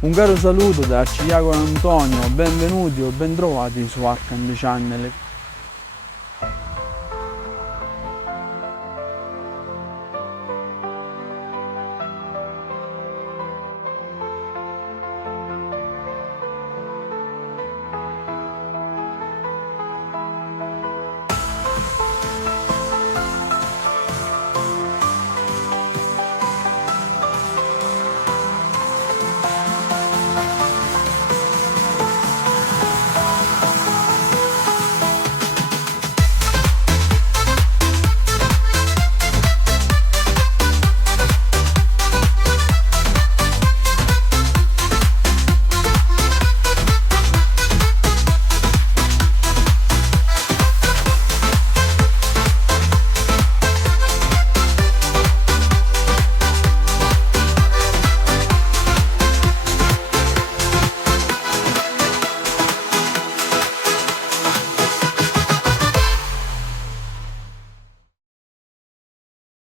Un caro saluto da Arcivia Antonio, benvenuti o bentrovati su Arcant Channel.